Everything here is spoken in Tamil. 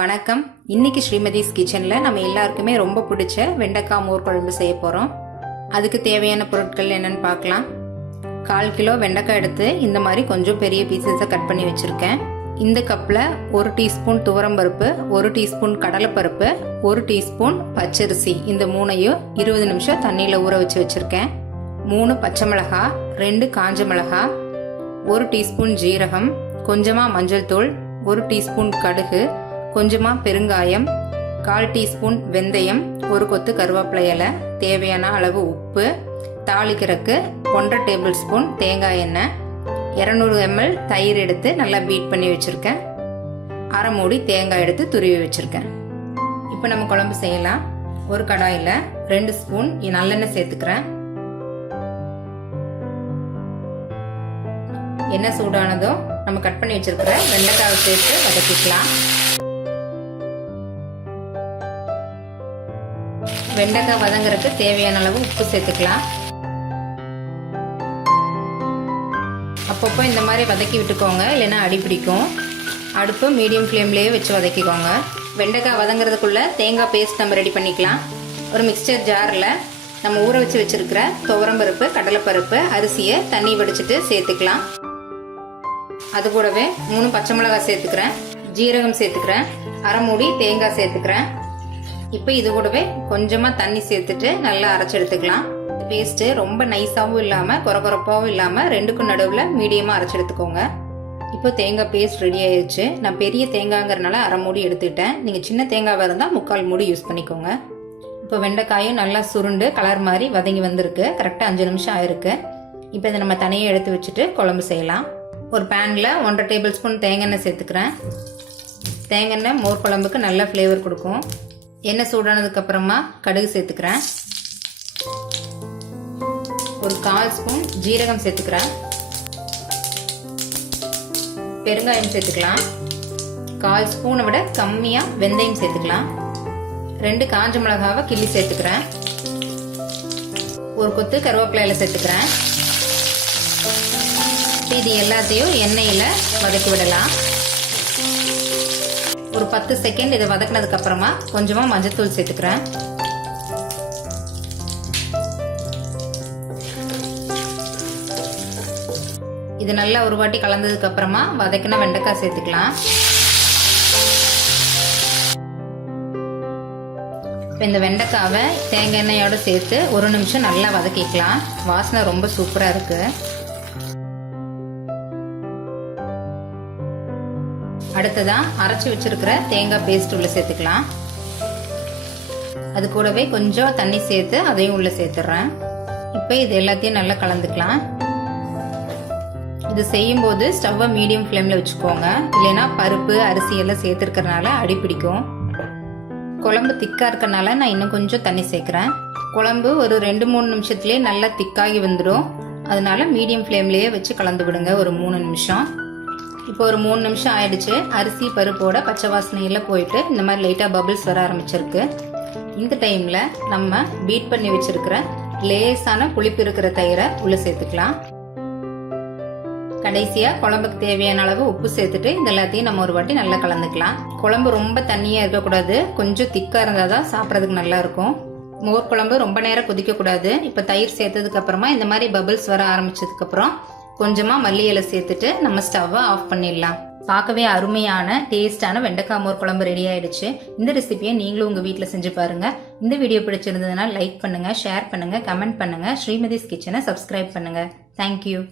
வணக்கம். இன்னைக்கு ஸ்ரீமதிஸ் கிச்சன்ல நம்ம எல்லாருக்குமே ரொம்ப பிடிச்ச வெண்டைக்காய் மோர் குழம்பு செய்ய போறோம். அதுக்கு தேவையான பொருட்கள் என்னன்னு பார்க்கலாம். 1/4 கிலோ வெண்டைக்காய் எடுத்து இந்த மாதிரி கொஞ்சம் பெரிய பீசஸை கட் பண்ணி வச்சிருக்கேன். இந்த கப்ல 1 டீஸ்பூன் துவரம்பருப்பு, 1 டீஸ்பூன் கடலைப்பருப்பு, 1 டீஸ்பூன் பச்சரிசி, இந்த மூணையும் 20 நிமிஷம் தண்ணியில ஊற வச்சு வச்சிருக்கேன். 3 பச்சை மிளகாய், 2 காஞ்ச மிளகாய், 1 டீஸ்பூன் ஜீரகம், கொஞ்சமா மஞ்சள் தூள், 1 டீஸ்பூன் கடுகு, கொஞ்சமா பெருங்காயம், 1/4 டீஸ்பூன் வெந்தயம், 1 கொத்து கருவேப்பிலை இலை, தேவையான அளவு உப்பு, தாளிக்கிறதுக்கு 1/2 டேபிள் ஸ்பூன் தேங்காய் எண்ணெய், 200 ml தயிர் எடுத்து நல்லா பீட் பண்ணி வச்சிருக்கேன். 1/2 மூடி தேங்காய் எடுத்து துருவி வச்சிருக்கேன். இப்போ நம்ம குழம்பு செய்யலாம். ஒரு கடாயில் 2 ஸ்பூன் நல்லெண்ணெய் சேர்த்துக்கிறேன். எண்ணெய் சூடானதும் நம்ம கட் பண்ணி வச்சிருக்கிற வெண்டைக்காவை சேர்த்து வதக்கிக்கலாம். வெண்டைக்காய் வதங்குறதுக்கு தேவையான அளவு உப்பு சேர்த்துக்கலாம். அப்பப்போ இந்த மாதிரி வதக்கி விட்டுக்கோங்க, இல்லைன்னா அடி பிடிக்கும். அடுப்பு மீடியம் ஃப்ளேம்லேயே வச்சு வதக்கிக்கோங்க. வெண்டைக்காய் வதங்குறதுக்குள்ள தேங்காய் பேஸ்ட் நம்ம ரெடி பண்ணிக்கலாம். ஒரு மிக்சர் ஜாரில் நம்ம ஊற வச்சு வச்சிருக்கிற துவரம்பருப்பு, கடலைப்பருப்பு, அரிசியை தண்ணி வடிச்சிட்டு சேர்த்துக்கலாம். அது கூடவே 3 பச்சை மிளகாய் சேர்த்துக்கிறேன், ஜீரகம் சேர்த்துக்கிறேன், 1/2 மூடி தேங்காய் சேர்த்துக்கிறேன். இப்போ இது கூடவே கொஞ்சமா தண்ணி சேர்த்துட்டு நல்லா அரைச்சு எடுத்துக்கலாம். பேஸ்ட் ரொம்ப நைஸாவும் இல்லாம கொரகொரப்பாவும் இல்லாம ரெண்டுக்கும் நடுவுல மீடியமா அரைச்சு எடுத்துக்கோங்க. இப்போ தேங்காய் பேஸ்ட் ரெடி ஆயிடுச்சு. நான் பெரிய தேங்காய்ங்கிறனால 1/2 மூடி எடுத்துக்கிட்டேன். நீங்க சின்ன தேங்காய் இருந்தா 3/4 மூடி யூஸ் பண்ணிக்கோங்க. இப்போ வெண்டைக்காயும் நல்லா சுருண்டு கலர் மாதிரி வதங்கி வந்திருக்கு. கரெக்டா 5 நிமிஷம் ஆயிருக்கு. இப்போ இதை நம்ம தனியாக எடுத்து வச்சுட்டு குழம்பு செய்யலாம். ஒரு பேன்ல 1/2 டேபிள் ஸ்பூன் தேங்காய் எண்ணெய் சேர்த்துக்கிறேன். தேங்காய் எண்ணெய் மோர் குழம்புக்கு நல்ல ஃப்ளேவர் கொடுக்கும். எண்ணெய் சூடானதுக்கு அப்புறமா கடுகு சேர்த்துக்கிறேன். ஒரு 1/4 ஸ்பூன் ஜீரகம் சேர்த்துக்கிறேன். பெருங்காயம் சேர்த்துக்கலாம். 1/4 ஸ்பூனை விட கம்மியா வெந்தயம் சேர்த்துக்கலாம். 2 காஞ்ச மிளகாவை கிள்ளி சேர்த்துக்கிறேன். ஒரு கொத்து கருவேப்பிலை இலை சேர்த்துக்கிறேன். இது எல்லாத்தையும் எண்ணெயில வதக்கி விடலாம். ஒரு 10 செகண்ட் இதை வதக்கினதுக்கு அப்புறமா கொஞ்சமா மஞ்சத்தூள் சேர்த்துக்கிறேன். இது நல்லா ஒரு வாட்டி கலந்ததுக்கு அப்புறமா வதக்கின வெண்டைக்காய் சேர்த்துக்கலாம். இந்த வெண்டைக்காவை தேங்காய் எண்ணெயோட சேர்த்து 1 நிமிஷம் நல்லா வதக்கிக்கலாம். வாசனை ரொம்ப சூப்பரா இருக்கு. அடுத்ததான் அரைச்சி வச்சிருக்கிற தேங்காய் பேஸ்ட் உள்ள சேர்த்துக்கலாம். அது கூடவே கொஞ்சம் தண்ணி சேர்த்து அதையும் உள்ள சேர்த்துறேன். இப்போ இது எல்லாத்தையும் நல்லா கலந்துக்கலாம். இது செய்யும் போது ஸ்டவ்வை மீடியம் ஃப்ளேம்ல வச்சுக்கோங்க, இல்லைன்னா பருப்பு அரிசி எல்லாம் சேர்த்துருக்கறனால அடி பிடிக்கும். குழம்பு திக்கா இருக்கறனால நான் இன்னும் கொஞ்சம் தண்ணி சேர்க்கிறேன். குழம்பு ஒரு 2-3 நிமிஷத்துலயே நல்லா திக்காகி வந்துடும். அதனால மீடியம் ஃப்ளேம்லயே வச்சு கலந்து விடுங்க ஒரு 3 நிமிஷம். இப்போ ஒரு 3 நிமிஷம் ஆயிடுச்சு. அரிசி பருப்போட பச்சை வாசனையெல்லாம் போயிட்டு இந்த மாதிரி லைட்டா பபிள்ஸ் வர ஆரம்பிச்சிருக்கு. இந்த டைம்ல நம்ம பீட் பண்ணி வச்சிருக்கிற லேசான புளிப்பு இருக்கிற தயிரை உள்ள சேர்த்துக்கலாம். கடைசியா குழம்புக்கு தேவையான அளவு உப்பு சேர்த்துட்டு இந்த எல்லாத்தையும் நம்ம ஒரு வாட்டி நல்லா கலந்துக்கலாம். குழம்பு ரொம்ப தண்ணியா இருக்கக்கூடாது, கொஞ்சம் திக்கா இருந்தாதான் சாப்பிட்றதுக்கு நல்லா இருக்கும். மோர் குழம்பு ரொம்ப நேரம் கொதிக்க கூடாது. இப்ப தயிர் சேர்த்ததுக்கு அப்புறமா இந்த மாதிரி பபிள்ஸ் வர ஆரம்பிச்சதுக்கு அப்புறம் கொஞ்சமா மல்லி இலை சேர்த்துட்டு நம்ம ஸ்டவ்வை ஆஃப் பண்ணிடலாம். பார்க்கவே அருமையான டேஸ்டான வெண்டைக்காய் மோர் குழம்பு ரெடி ஆயிடுச்சு. இந்த ரெசிபியை நீங்களும் உங்க வீட்டுல செஞ்சு பாருங்க. இந்த வீடியோ பிடிச்சிருந்ததுன்னா லைக் பண்ணுங்க, ஷேர் பண்ணுங்க, கமெண்ட் பண்ணுங்க. ஸ்ரீமதிஸ் கிச்சனை சப்ஸ்கிரைப் பண்ணுங்க. தேங்க்யூ.